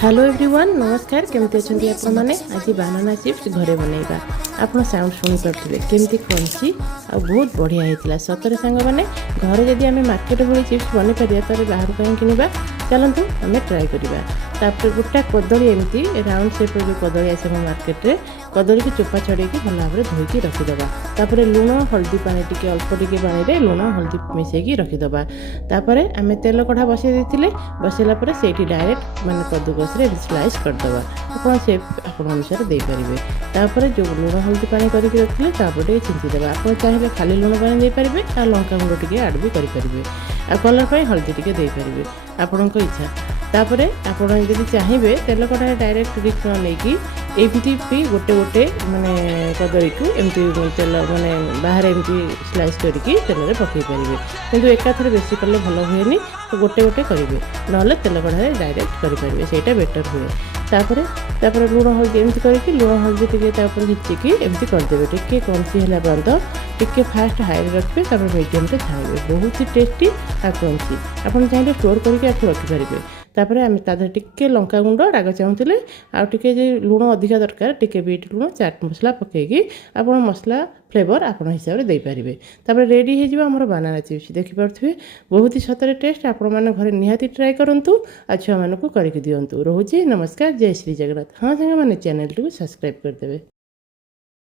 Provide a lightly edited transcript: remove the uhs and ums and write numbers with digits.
Hello everyone नमस्कार केमती अच्छे आपण मैंने आज बानाना चिप्स घरे बनइबा आप साउंड शुणी पारे केमती क्रंची आ बहुत बढ़िया होता सतरे सांग मैंने घरे जदि आम मार्केट भली चिप्स बन पार तो बाहर कहीं किनिबा चलतु आम ट्राए करवा तापर गोटा कदली एमती राउंड सेप जो कदली आस मार्केट में कदली की चोपा छड़े भल भाव धोईकी रखीदे तापर लुण हल्दी पानी टी अल्प टी पानी लुण हल्दी मिसेकी रखीदे तापर आम तेल कढ़ा बसई देते बसैला से डायरेक्ट माने कद्दूकस स्लाइस करदे आप अनुसार देपारे तापर जो लुण हल्दी पानी करके रखिले तापर छिंचीदे आप चाहिए खाली लुण पानी देपारे आ लंका गुंड टी आड भी करेंगे आ कलर हल्दी टी देपारे आपण इच्छा तापर आपण जब चाहिए तेल कढ़ा डायरेक्ट रिक्स नहीं एमती भी गोटे गोटे माने कदली को एमती तेल माने बाहर एमती स्लाइस करके तेल में पकई पारे किंतु एकाथरे बेसी कले भल हुए तो गोटे गोटे करेंगे ना तेल कढ़ा डायरेक्ट करेंगे से बेटर हुए तापर लुण हल्दी एमती करके लुण हल्दी टी घिचिकी एमती करदे टी क्रंची है पर्यंत टी फास्ट हाई रखिए तापर मीडियम छाड़े बहुत ही टेस्टी आ क्रंची आप चाहिए स्टोर करके रखिपारे तापर आम तादेह टिके लंका गुंड राग चाहूले आगे लुण अधिका दरकार टिके बीट लुण चाट मसला पकईकी आप मसला फ्लेवर आपण हिसाब से देपारे तापर रेडी हो आम बानाना चिप्स देखिपे बहुत ही सतरे टेस्ट आपण मैंने घरे निहाती ट्राए करूँ आ छुआ मानू करके दिंतु रोचे नमस्कार जय श्री जगन्नाथ हाँ सांग मैंने चैनल को सब्सक्राइब करदे।